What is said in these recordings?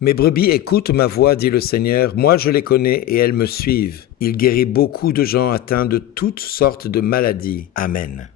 Mes brebis écoutent ma voix, dit le Seigneur. Moi, je les connais et elles me suivent. Il guérit beaucoup de gens atteints de toutes sortes de maladies. Amen.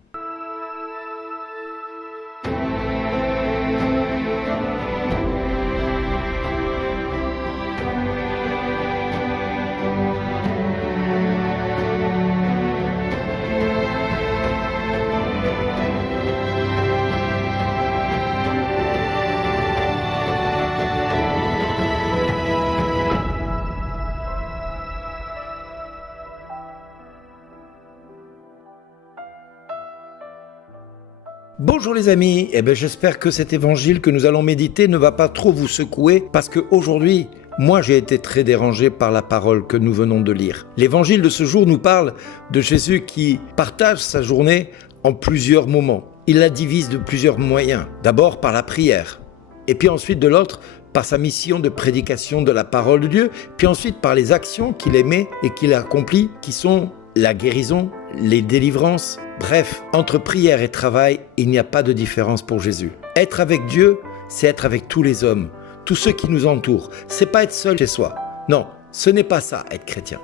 Bonjour les amis, j'espère que cet évangile que nous allons méditer ne va pas trop vous secouer parce qu'aujourd'hui, moi j'ai été très dérangé par la parole que nous venons de lire. L'évangile de ce jour nous parle de Jésus qui partage sa journée en plusieurs moments. Il la divise de plusieurs moyens. D'abord par la prière, et puis ensuite de l'autre par sa mission de prédication de la parole de Dieu, puis ensuite par les actions qu'il aimait et qu'il accomplit qui sont la guérison, les délivrances. Bref, entre prière et travail, il n'y a pas de différence pour Jésus. Être avec Dieu, c'est être avec tous les hommes, tous ceux qui nous entourent. C'est pas être seul chez soi. Non, ce n'est pas ça, être chrétien.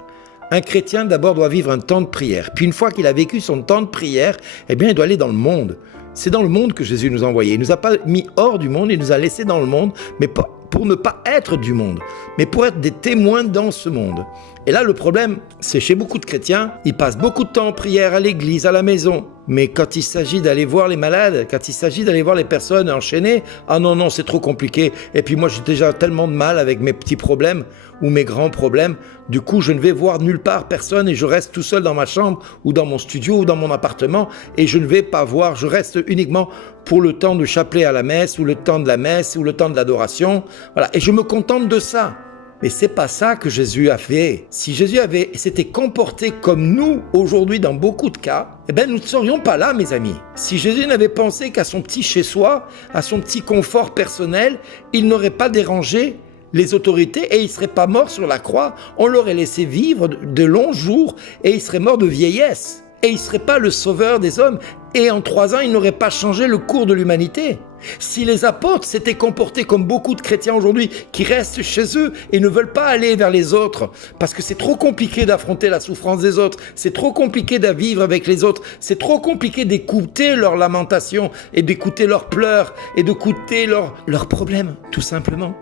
Un chrétien, d'abord, doit vivre un temps de prière. Puis une fois qu'il a vécu son temps de prière, il doit aller dans le monde. C'est dans le monde que Jésus nous a envoyés. Il ne nous a pas mis hors du monde, il nous a laissés dans le monde, mais pas pour ne pas être du monde, mais pour être des témoins dans ce monde. Et là, le problème, c'est chez beaucoup de chrétiens, ils passent beaucoup de temps en prière à l'église, à la maison. Mais quand il s'agit d'aller voir les malades, quand il s'agit d'aller voir les personnes enchaînées, ah non, c'est trop compliqué. Et puis moi, j'ai déjà tellement de mal avec mes petits problèmes ou mes grands problèmes. Du coup, je ne vais voir nulle part personne et je reste tout seul dans ma chambre ou dans mon studio ou dans mon appartement et je ne vais pas voir, je reste uniquement pour le temps du chapelet à la messe ou le temps de la messe ou le temps de l'adoration. Voilà, et je me contente de ça. Mais c'est pas ça que Jésus a fait. Si Jésus s'était comporté comme nous aujourd'hui dans beaucoup de cas, nous ne serions pas là, mes amis. Si Jésus n'avait pensé qu'à son petit chez-soi, à son petit confort personnel, il n'aurait pas dérangé les autorités et il ne serait pas mort sur la croix. On l'aurait laissé vivre de longs jours et il serait mort de vieillesse. Et il ne serait pas le sauveur des hommes. Et en 3 ans, il n'aurait pas changé le cours de l'humanité. Si les apôtres s'étaient comportés comme beaucoup de chrétiens aujourd'hui qui restent chez eux et ne veulent pas aller vers les autres parce que c'est trop compliqué d'affronter la souffrance des autres, c'est trop compliqué de vivre avec les autres, c'est trop compliqué d'écouter leurs lamentations et d'écouter leurs pleurs et d'écouter leurs problèmes, tout simplement.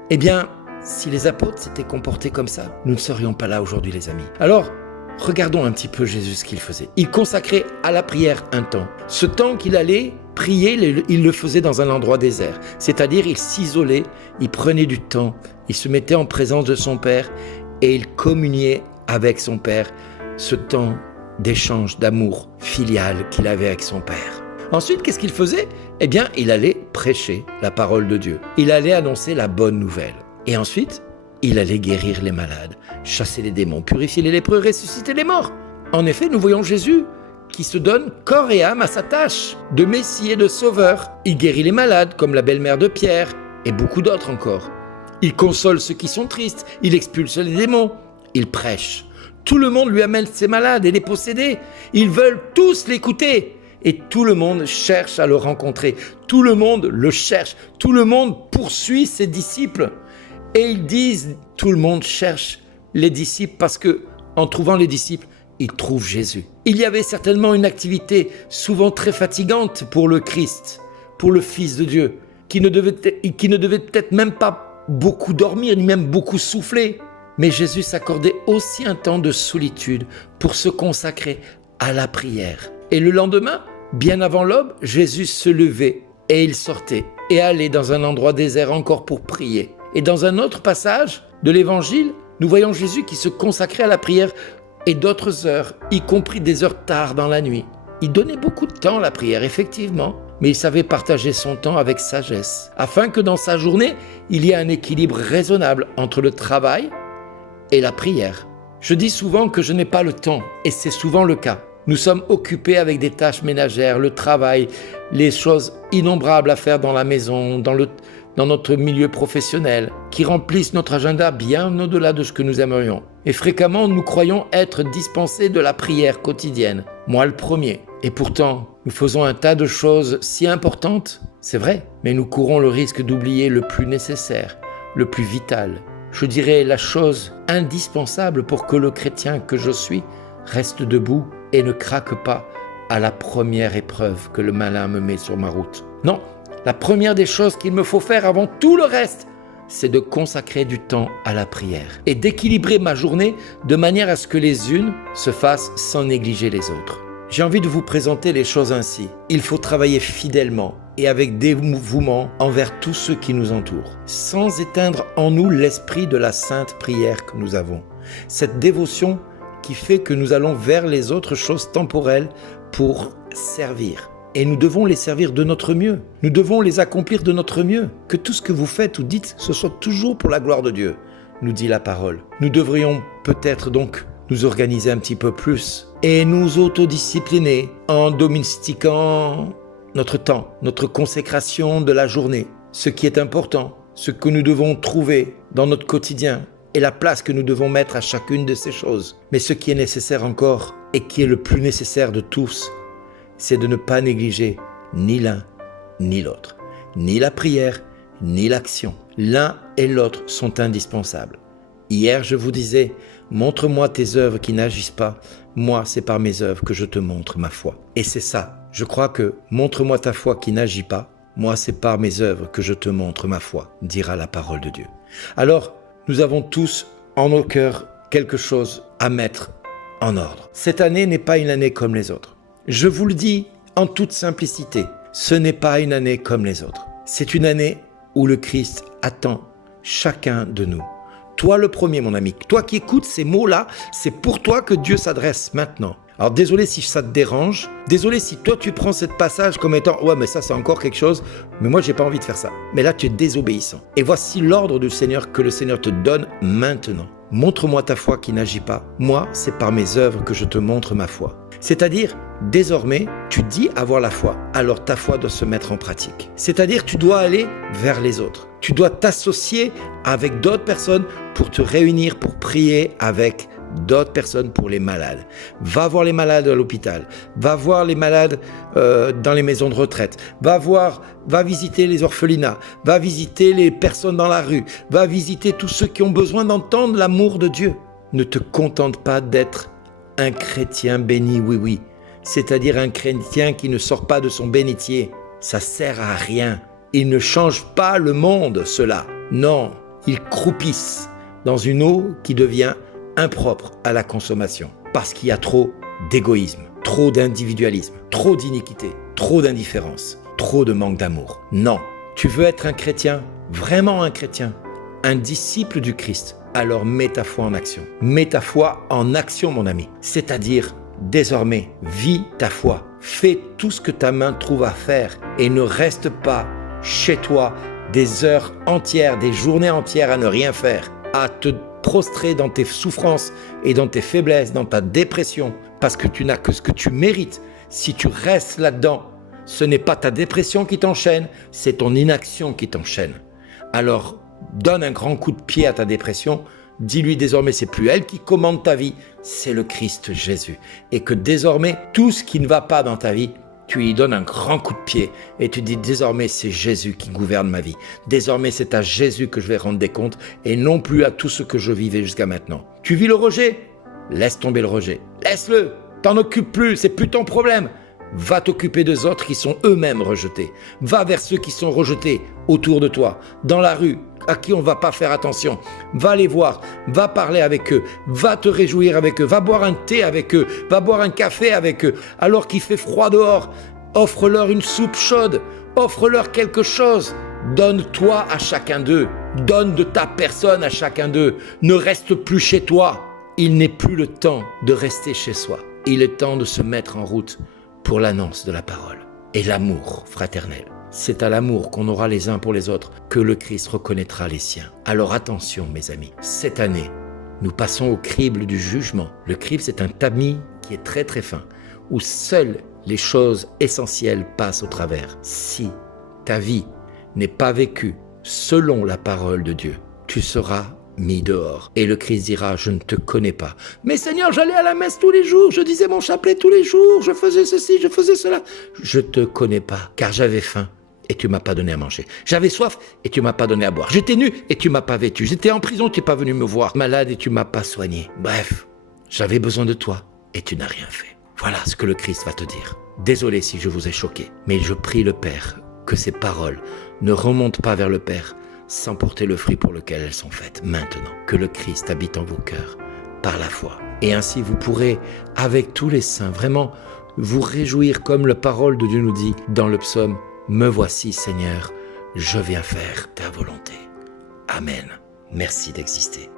Si les apôtres s'étaient comportés comme ça, nous ne serions pas là aujourd'hui, les amis. Alors, regardons un petit peu Jésus ce qu'il faisait. Il consacrait à la prière un temps. Ce temps qu'il allait prier, il le faisait dans un endroit désert. C'est-à-dire, il s'isolait, il prenait du temps, il se mettait en présence de son Père et il communiait avec son Père ce temps d'échange, d'amour filial qu'il avait avec son Père. Ensuite, qu'est-ce qu'il faisait ? Il allait prêcher la parole de Dieu. Il allait annoncer la bonne nouvelle. Et ensuite, il allait guérir les malades, chasser les démons, purifier les lépreux, ressusciter les morts. En effet, nous voyons Jésus qui se donne corps et âme à sa tâche de Messie et de Sauveur. Il guérit les malades, comme la belle-mère de Pierre, et beaucoup d'autres encore. Il console ceux qui sont tristes, il expulse les démons, il prêche. Tout le monde lui amène ses malades et les possédés. Ils veulent tous l'écouter. Et tout le monde cherche à le rencontrer. Tout le monde le cherche. Tout le monde poursuit ses disciples. Et ils disent, tout le monde cherche les disciples parce que, en trouvant les disciples, ils trouvent Jésus. Il y avait certainement une activité souvent très fatigante pour le Christ, pour le Fils de Dieu, qui ne devait peut-être même pas beaucoup dormir, ni même beaucoup souffler. Mais Jésus s'accordait aussi un temps de solitude pour se consacrer à la prière. Et le lendemain, bien avant l'aube, Jésus se levait et il sortait et allait dans un endroit désert encore pour prier. Et dans un autre passage de l'Évangile, nous voyons Jésus qui se consacrait à la prière et d'autres heures, y compris des heures tard dans la nuit. Il donnait beaucoup de temps à la prière, effectivement, mais il savait partager son temps avec sagesse, afin que dans sa journée, il y ait un équilibre raisonnable entre le travail et la prière. Je dis souvent que je n'ai pas le temps, et c'est souvent le cas. Nous sommes occupés avec des tâches ménagères, le travail, les choses innombrables à faire dans la maison, dans notre milieu professionnel, qui remplissent notre agenda bien au-delà de ce que nous aimerions. Et fréquemment, nous croyons être dispensés de la prière quotidienne. Moi, le premier. Et pourtant, nous faisons un tas de choses si importantes, c'est vrai, mais nous courons le risque d'oublier le plus nécessaire, le plus vital, je dirais la chose indispensable pour que le chrétien que je suis reste debout et ne craque pas à la première épreuve que le malin me met sur ma route. Non, la première des choses qu'il me faut faire avant tout le reste, c'est de consacrer du temps à la prière et d'équilibrer ma journée de manière à ce que les unes se fassent sans négliger les autres. J'ai envie de vous présenter les choses ainsi. Il faut travailler fidèlement et avec dévouement envers tous ceux qui nous entourent, sans éteindre en nous l'esprit de la sainte prière que nous avons. Cette dévotion qui fait que nous allons vers les autres choses temporelles pour servir. Et nous devons les servir de notre mieux. Nous devons les accomplir de notre mieux. Que tout ce que vous faites ou dites, ce soit toujours pour la gloire de Dieu, nous dit la parole. Nous devrions peut-être donc nous organiser un petit peu plus et nous autodiscipliner en domestiquant notre temps, notre consécration de la journée, ce qui est important, ce que nous devons trouver dans notre quotidien et la place que nous devons mettre à chacune de ces choses. Mais ce qui est nécessaire encore et qui est le plus nécessaire de tous, c'est de ne pas négliger ni l'un ni l'autre, ni la prière, ni l'action. L'un et l'autre sont indispensables. Hier, je vous disais, montre-moi tes œuvres qui n'agissent pas. Moi, c'est par mes œuvres que je te montre ma foi. Et c'est ça. Je crois que montre-moi ta foi qui n'agit pas. Moi, c'est par mes œuvres que je te montre ma foi, dira la parole de Dieu. Alors, nous avons tous en nos cœurs quelque chose à mettre en ordre. Cette année n'est pas une année comme les autres. Je vous le dis en toute simplicité, ce n'est pas une année comme les autres. C'est une année où le Christ attend chacun de nous. Toi le premier, mon ami, toi qui écoutes ces mots-là, c'est pour toi que Dieu s'adresse maintenant. Alors désolé si ça te dérange, désolé si toi tu prends ce passage comme étant « ouais mais ça c'est encore quelque chose, mais moi j'ai pas envie de faire ça ». Mais là tu es désobéissant. Et voici l'ordre du Seigneur que le Seigneur te donne maintenant. Montre-moi ta foi qui n'agit pas. Moi, c'est par mes œuvres que je te montre ma foi. C'est-à-dire, désormais, tu dis avoir la foi, alors ta foi doit se mettre en pratique. C'est-à-dire, tu dois aller vers les autres. Tu dois t'associer avec d'autres personnes pour te réunir, pour prier avec d'autres personnes pour les malades. Va voir les malades à l'hôpital, va voir les malades dans les maisons de retraite, va visiter les orphelinats, va visiter les personnes dans la rue, va visiter tous ceux qui ont besoin d'entendre l'amour de Dieu. Ne te contente pas d'être un chrétien béni, oui, c'est-à-dire un chrétien qui ne sort pas de son bénitier. Ça sert à rien. Ils ne changent pas le monde, ceux-là. Non, ils croupissent dans une eau qui devient impropre à la consommation, parce qu'il y a trop d'égoïsme, trop d'individualisme, trop d'iniquité, trop d'indifférence, trop de manque d'amour. Non, tu veux être un chrétien, vraiment un chrétien, un disciple du Christ, alors mets ta foi en action. Mets ta foi en action, mon ami. C'est-à-dire, désormais, vis ta foi. Fais tout ce que ta main trouve à faire et ne reste pas chez toi des heures entières, des journées entières à ne rien faire, à te prostrer dans tes souffrances et dans tes faiblesses, dans ta dépression, parce que tu n'as que ce que tu mérites. Si tu restes là-dedans, ce n'est pas ta dépression qui t'enchaîne, c'est ton inaction qui t'enchaîne. Alors, donne un grand coup de pied à ta dépression, dis-lui désormais c'est plus elle qui commande ta vie, c'est le Christ Jésus. Et que désormais, tout ce qui ne va pas dans ta vie, tu lui donnes un grand coup de pied et tu dis désormais c'est Jésus qui gouverne ma vie. Désormais c'est à Jésus que je vais rendre des comptes et non plus à tout ce que je vivais jusqu'à maintenant. Tu vis le rejet? Laisse tomber le rejet. Laisse-le, t'en occupe plus, c'est plus ton problème. Va t'occuper des autres qui sont eux-mêmes rejetés. Va vers ceux qui sont rejetés autour de toi, dans la rue, à qui on ne va pas faire attention. Va les voir, va parler avec eux, va te réjouir avec eux, va boire un thé avec eux, va boire un café avec eux. Alors qu'il fait froid dehors, offre-leur une soupe chaude, offre-leur quelque chose. Donne-toi à chacun d'eux, donne de ta personne à chacun d'eux. Ne reste plus chez toi. Il n'est plus le temps de rester chez soi. Il est temps de se mettre en route pour l'annonce de la parole et l'amour fraternel. C'est à l'amour qu'on aura les uns pour les autres que le Christ reconnaîtra les siens. Alors attention mes amis, cette année, nous passons au crible du jugement. Le crible, c'est un tamis qui est très très fin, où seules les choses essentielles passent au travers. Si ta vie n'est pas vécue selon la parole de Dieu, tu seras mis dehors. Et le Christ dira, je ne te connais pas. Mais Seigneur, j'allais à la messe tous les jours, je disais mon chapelet tous les jours, je faisais ceci, je faisais cela. Je te connais pas, car j'avais faim et tu m'as pas donné à manger. J'avais soif et tu m'as pas donné à boire. J'étais nu et tu m'as pas vêtu. J'étais en prison, tu n'es pas venu me voir. Malade et tu m'as pas soigné. Bref, j'avais besoin de toi et tu n'as rien fait. Voilà ce que le Christ va te dire. Désolé si je vous ai choqué, mais je prie le Père que ces paroles ne remontent pas vers le Père sans porter le fruit pour lequel elles sont faites. Maintenant, que le Christ habite en vos cœurs par la foi. Et ainsi vous pourrez, avec tous les saints, vraiment vous réjouir comme la parole de Dieu nous dit dans le psaume « Me voici Seigneur, je viens faire ta volonté ». Amen. Merci d'exister.